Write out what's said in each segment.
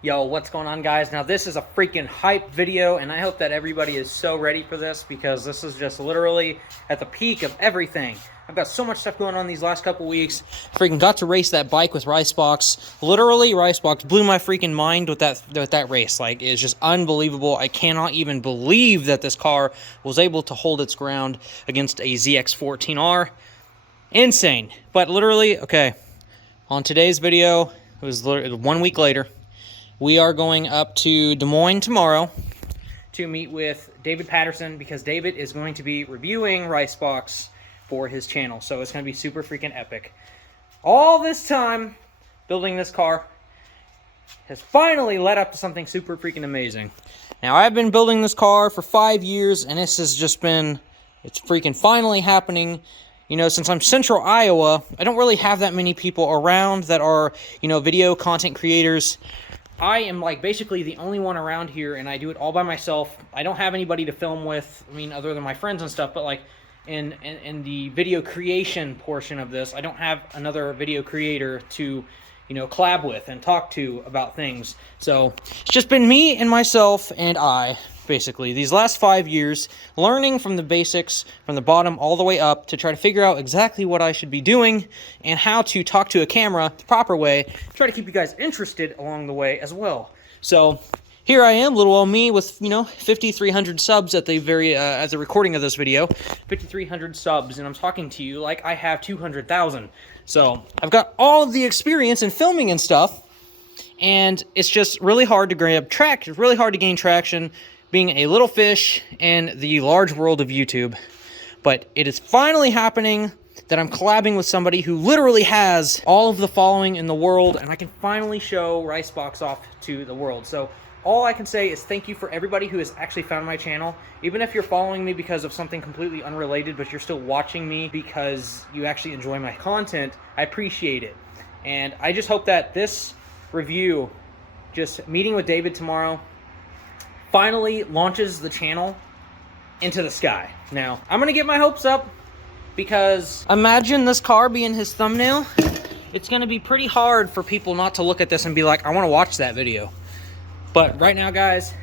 Yo, what's going on, guys? Now this is a freaking hype video, and I hope that everybody is so ready for this because this is just literally at the peak of everything. I've got so much stuff going on these last couple weeks. Freaking got to race that bike with Ricebox. Literally, Ricebox blew my freaking mind with that race. Like, it's just unbelievable. I cannot even believe that this car was able to hold its ground against a ZX14R. Insane. But literally, okay, on today's video, it was literally 1 week later. We are going up to Des Moines tomorrow to meet with David Patterson because David is going to be reviewing Ricebox for his channel. So it's going to be super freaking epic. All this time building this car has finally led up to something super freaking amazing. Now, I've been building this car for 5 years, and this has just been, it's freaking finally happening. You know, since I'm central Iowa, I don't really have that many people around that are, you know, video content creators. I am, like, basically the only one around here, and I do it all by myself. I don't have anybody to film with, I mean, other than my friends and stuff, but, like, in the video creation portion of this, I don't have another video creator to, you know, collab with and talk to about things. So, it's just been me and myself and I, basically, these last 5 years, learning from the basics, from the bottom all the way up, to try to figure out exactly what I should be doing and how to talk to a camera the proper way, try to keep you guys interested along the way as well. So here I am, little old me with, you know, 5,300 subs at the at the recording of this video, 5,300 subs, and I'm talking to you like I have 200,000. So I've got all of the experience in filming and stuff, and it's just really hard to grab traction. It's really hard to gain traction being a little fish in the large world of YouTube. But it is finally happening that I'm collabing with somebody who literally has all of the following in the world, and I can finally show Ricebox off to the world. So all I can say is thank you for everybody who has actually found my channel. Even if you're following me because of something completely unrelated, but you're still watching me because you actually enjoy my content, I appreciate it. And I just hope that this review, just meeting with David tomorrow, finally launches the channel into the sky. Now, I'm gonna get my hopes up because imagine this car being his thumbnail. It's gonna be pretty hard for people not to look at this and be like, I wanna watch that video. But right now, guys,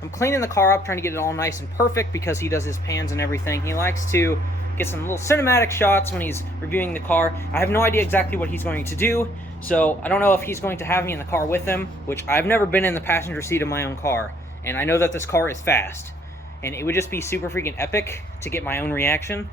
I'm cleaning the car up, trying to get it all nice and perfect because he does his pans and everything. He likes to get some little cinematic shots when he's reviewing the car. I have no idea exactly what he's going to do, so I don't know if he's going to have me in the car with him, which I've never been in the passenger seat of my own car. And I know that this car is fast, and it would just be super freaking epic to get my own reaction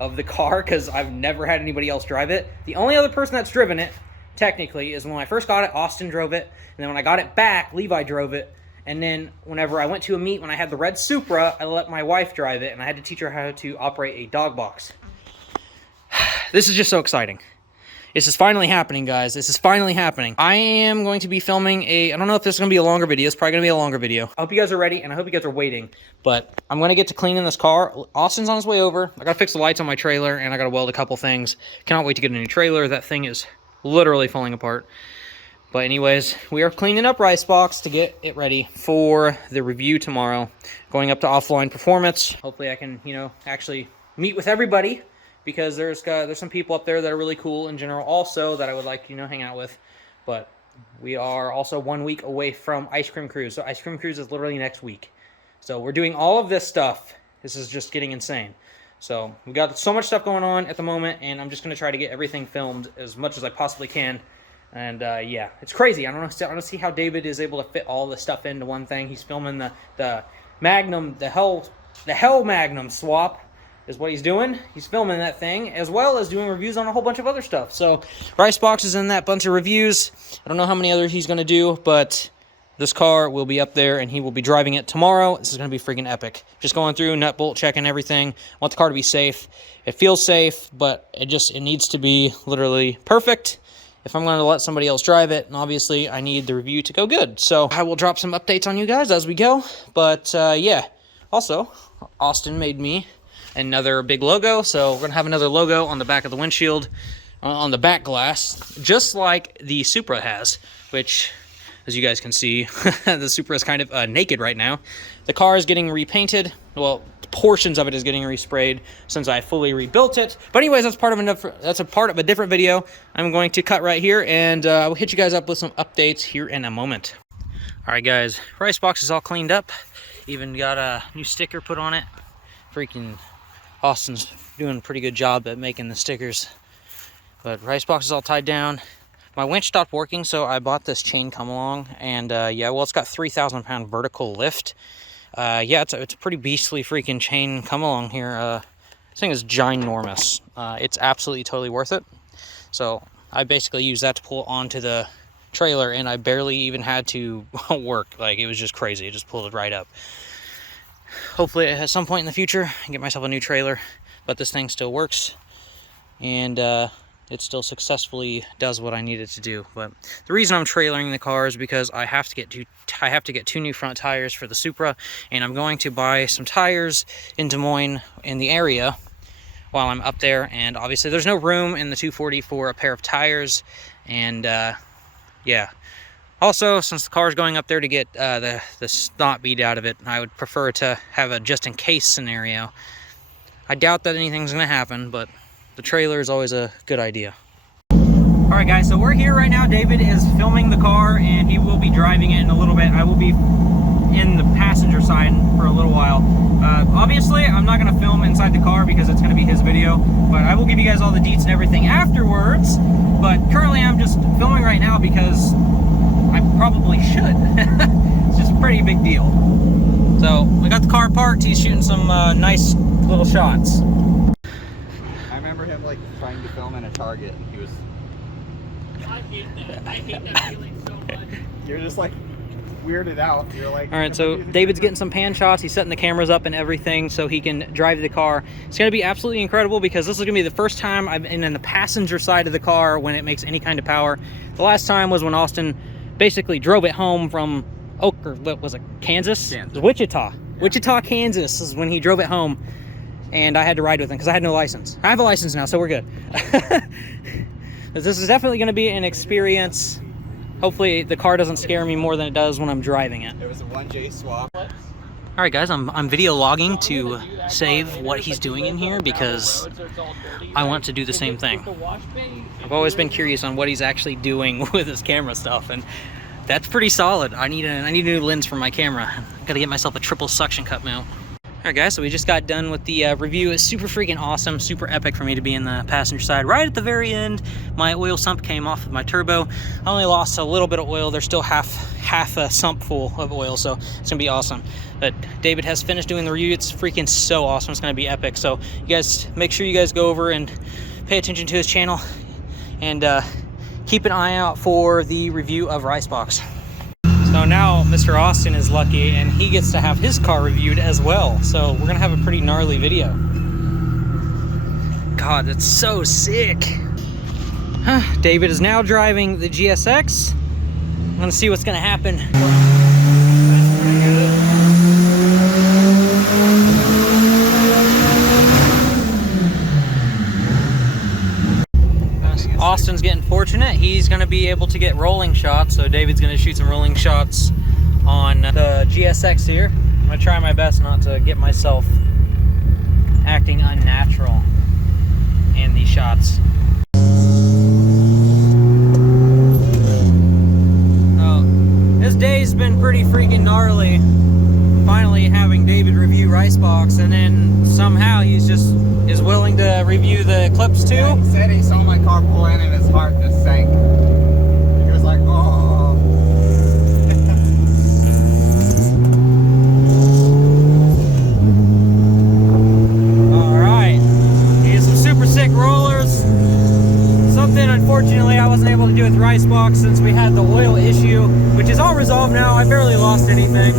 of the car because I've never had anybody else drive it. The only other person that's driven it, technically, is when I first got it, Austin drove it, and then when I got it back, Levi drove it, and then whenever I went to a meet, when I had the red Supra, I let my wife drive it, and I had to teach her how to operate a Dogbox. This is just so exciting. This is finally happening, guys. This is finally happening. I am going to be filming I don't know if this is going to be a longer video. It's probably going to be a longer video. I hope you guys are ready, and I hope you guys are waiting. But I'm going to get to cleaning this car. Austin's on his way over. I got to fix the lights on my trailer, and I got to weld a couple things. Cannot wait to get a new trailer. That thing is literally falling apart. But anyways, we are cleaning up Ricebox to get it ready for the review tomorrow. Going up to Offline Performance. Hopefully I can, you know, actually meet with everybody, because there's some people up there that are really cool in general also that I would like, you know, hang out with. But we are also 1 week away from Ice Cream Cruise. So Ice Cream Cruise is literally next week. So we're doing all of this stuff. This is just getting insane. So we got so much stuff going on at the moment, and I'm just going to try to get everything filmed as much as I possibly can. And yeah, it's crazy. I don't see how David is able to fit all this stuff into one thing. He's filming the Magnum, the Hell Magnum swap is what he's doing. He's filming that thing, as well as doing reviews on a whole bunch of other stuff. So, Ricebox is in that bunch of reviews. I don't know how many others he's going to do, but this car will be up there, and he will be driving it tomorrow. This is going to be freaking epic. Just going through, nut bolt checking everything. I want the car to be safe. It feels safe, but it needs to be literally perfect if I'm going to let somebody else drive it, and obviously I need the review to go good. So, I will drop some updates on you guys as we go, but yeah. Also, Austin made me another big logo, so we're gonna have another logo on the back of the windshield, on the back glass, just like the Supra has, which, as you guys can see, the Supra is kind of naked right now. The car is getting repainted. Well, portions of it is getting resprayed since I fully rebuilt it. But anyways, that's a part of a different video. I'm going to cut right here, and I will hit you guys up with some updates here in a moment. All right, guys, rice box is all cleaned up. Even got a new sticker put on it. Freaking Austin's doing a pretty good job at making the stickers. But rice box is all tied down. My winch stopped working, so I bought this chain come along, and yeah, well, it's got 3,000 pound vertical lift. Yeah, it's a pretty beastly freaking chain come along here. This thing is ginormous. It's absolutely totally worth it. So I basically used that to pull onto the trailer, and I barely even had to work. Like, it was just crazy. It just pulled it right up. Hopefully at some point in the future I can get myself a new trailer, but this thing still works, and it still successfully does what I need it to do. But the reason I'm trailering the car is because I have to get two new front tires for the Supra, and I'm going to buy some tires in Des Moines in the area while I'm up there. And obviously there's no room in the 240 for a pair of tires, and yeah. Also, since the car is going up there to get the snot beat out of it, I would prefer to have a just-in-case scenario. I doubt that anything's going to happen, but the trailer is always a good idea. Alright guys, so we're here right now. David is filming the car, and he will be driving it in a little bit. I will be in the passenger side for a little while. Obviously, I'm not going to film inside the car because it's going to be his video, but I will give you guys all the deets and everything afterwards. But currently, I'm just filming right now because I probably should. It's just a pretty big deal. So, we got the car parked. He's shooting some nice little shots. I remember him like trying to film in a Target, and he was... I hate that. I hate that feeling so much. You're just like weirded out. You're like... Alright, so David's getting some pan shots. He's setting the cameras up and everything so he can drive the car. It's going to be absolutely incredible because this is going to be the first time I've been in the passenger side of the car when it makes any kind of power. The last time was when Austin basically drove it home from what was it, Kansas? It was Wichita. Yeah. Wichita, Kansas is when he drove it home, and I had to ride with him because I had no license. I have a license now, so we're good. This is definitely going to be an experience. Hopefully the car doesn't scare me more than it does when I'm driving it. It was a 1J swap. Alright guys, I'm video logging to save what he's doing in here because I want to do the same thing. I've always been curious on what he's actually doing with his camera stuff, and that's pretty solid. I need a new lens for my camera. I've got to get myself a triple suction cup mount. Alright guys, so we just got done with the review. It's super freaking awesome, super epic for me to be in the passenger side. Right at the very end, my oil sump came off of my turbo. I only lost a little bit of oil. There's still half a sump full of oil, so it's gonna be awesome. But David has finished doing the review. It's freaking so awesome. It's gonna be epic. So you guys, make sure you guys go over and pay attention to his channel, and keep an eye out for the review of Ricebox. So now Mr. Austin is lucky, and he gets to have his car reviewed as well. So we're gonna have a pretty gnarly video. God, that's so sick. David is now driving the GSX. I'm gonna see what's gonna happen. Austin's getting fortunate. He's going to be able to get rolling shots, so David's going to shoot some rolling shots on the GSX here. I'm going to try my best not to get myself acting unnatural in these shots. Oh, this day's been pretty freaking gnarly. Finally having David review Ricebox, and then somehow he's just is willing to review the clips too. Yeah, he said he saw my car pull in and his heart just sank. He was like, oh. Alright. He has some super sick rollers. Something unfortunately I wasn't able to do with Ricebox since we had the oil issue, which is all resolved now. I barely lost anything.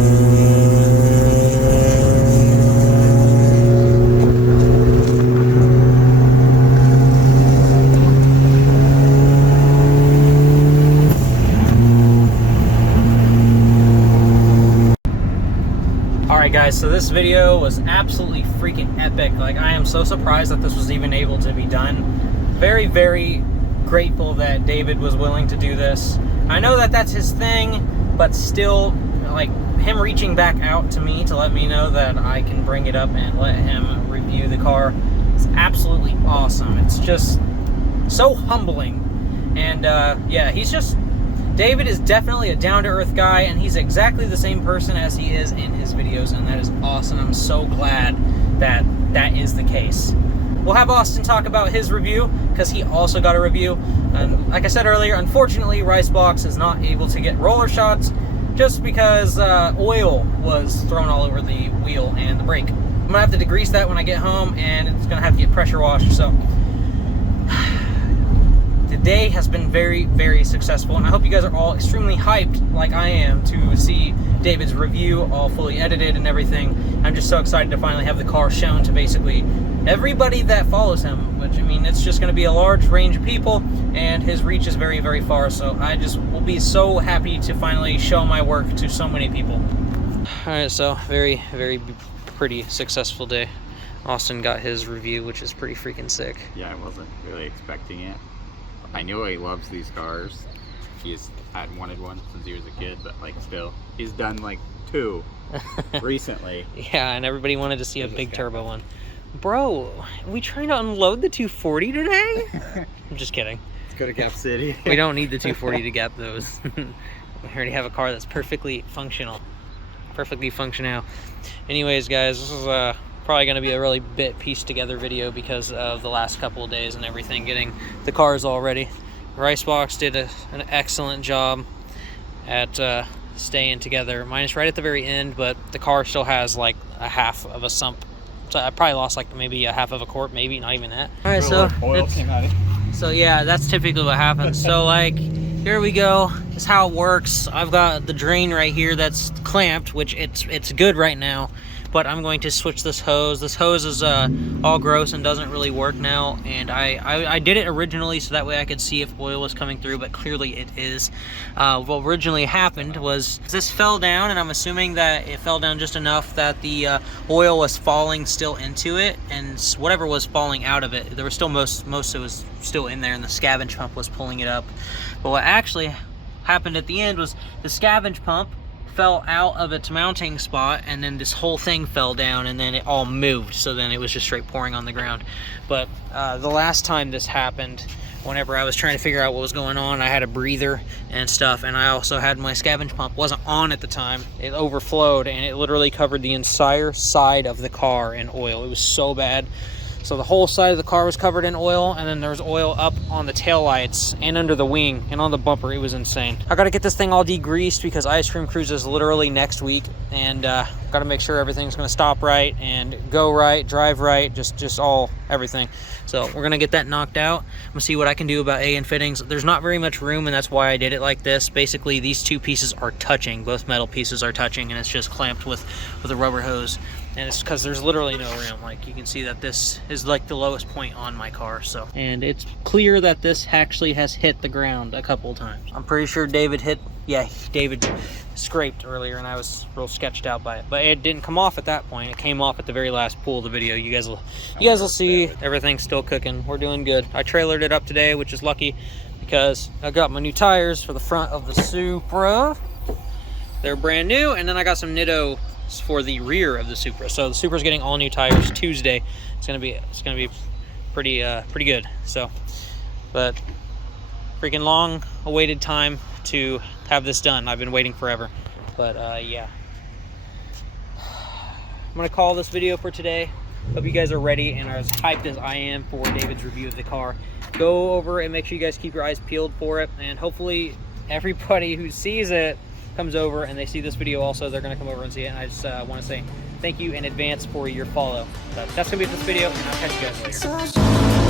Alright guys, so this video was absolutely freaking epic. Like, I am so surprised that this was even able to be done. Very, very grateful that David was willing to do this. I know that that's his thing, but still, like, him reaching back out to me to let me know that I can bring it up and let him review the car is absolutely awesome. It's just so humbling. And yeah, he's David is definitely a down-to-earth guy, and he's exactly the same person as he is in his videos, and that is awesome. I'm so glad that that is the case. We'll have Austin talk about his review, because he also got a review. And like I said earlier, unfortunately, Ricebox is not able to get roller shots, just because oil was thrown all over the wheel and the brake. I'm gonna have to degrease that when I get home, and it's gonna have to get pressure washed. So today has been very, very successful, and I hope you guys are all extremely hyped like I am to see David's review all fully edited and everything. I'm just so excited to finally have the car shown to basically everybody that follows him, which, I mean, it's just going to be a large range of people, and his reach is very, very far. So I just will be so happy to finally show my work to so many people. All right, so very, very pretty successful day. Austin got his review, which is pretty freaking sick. Yeah, I wasn't really expecting it. I know he loves these cars. He's wanted one since he was a kid, but like still, he's done like 2 recently. Yeah, and everybody wanted to see a big turbo one. Bro, are we trying to unload the 240 today? I'm just kidding. Let's go to Gap City. We don't need the 240 to gap those. We already have a car that's perfectly functional. Perfectly functional. Anyways, guys, this is probably going to be a really bit pieced together video because of the last couple of days and everything, getting the cars all ready. Ricebox did an excellent job at staying together. Mine is right at the very end, but the car still has like a half of a sump. So I probably lost like maybe a half of a quart, maybe not even that. All right, so yeah, that's typically what happens. So like, here we go. This is how it works. I've got the drain right here that's clamped, which it's good right now. But I'm going to switch this hose. This hose is all gross and doesn't really work now. And I did it originally so that way I could see if oil was coming through, but clearly it is. What originally happened was this fell down, and I'm assuming that it fell down just enough that the oil was falling still into it, and whatever was falling out of it, there was still most of it was still in there, and the scavenge pump was pulling it up. But what actually happened at the end was the scavenge pump fell out of its mounting spot, and then this whole thing fell down, and then it all moved, so then it was just straight pouring on the ground. But the last time this happened, whenever I was trying to figure out what was going on, I had a breather and stuff, and I also had my scavenge pump wasn't on at the time. It overflowed, and it literally covered the entire side of the car in oil. It was so bad. So the whole side of the car was covered in oil, and then there was oil up on the taillights and under the wing and on the bumper. It was insane. I gotta get this thing all degreased because Ice Cream Cruise is literally next week, and gotta make sure everything's gonna stop right and go right, drive right, just all everything. So we're gonna get that knocked out. I'm gonna see what I can do about A and fittings. There's not very much room, and that's why I did it like this. Basically, these two pieces are touching. Both metal pieces are touching, and it's just clamped with a rubber hose. And it's because there's literally no room. Like, you can see that this is like the lowest point on my car. So, and it's clear that this actually has hit the ground a couple of times. I'm pretty sure David scraped earlier, and I was real sketched out by it. But it didn't come off at that point. It came off at the very last pull of the video. You guys will see everything's still cooking. We're doing good. I trailered it up today, which is lucky because I got my new tires for the front of the Supra. They're brand new, and then I got some Nitto for the rear of the Supra. So the Supra's getting all new tires Tuesday. It's gonna be pretty good. So, but freaking long awaited time to have this done. I've been waiting forever. But yeah, I'm gonna call this video for today. Hope you guys are ready and are as hyped as I am for David's review of the car. Go over and make sure you guys keep your eyes peeled for it, and hopefully everybody who sees it comes over and they see this video also. They're gonna come over and see it, and I just want to say thank you in advance for your follow. But that's gonna be this video, and I'll catch you guys later.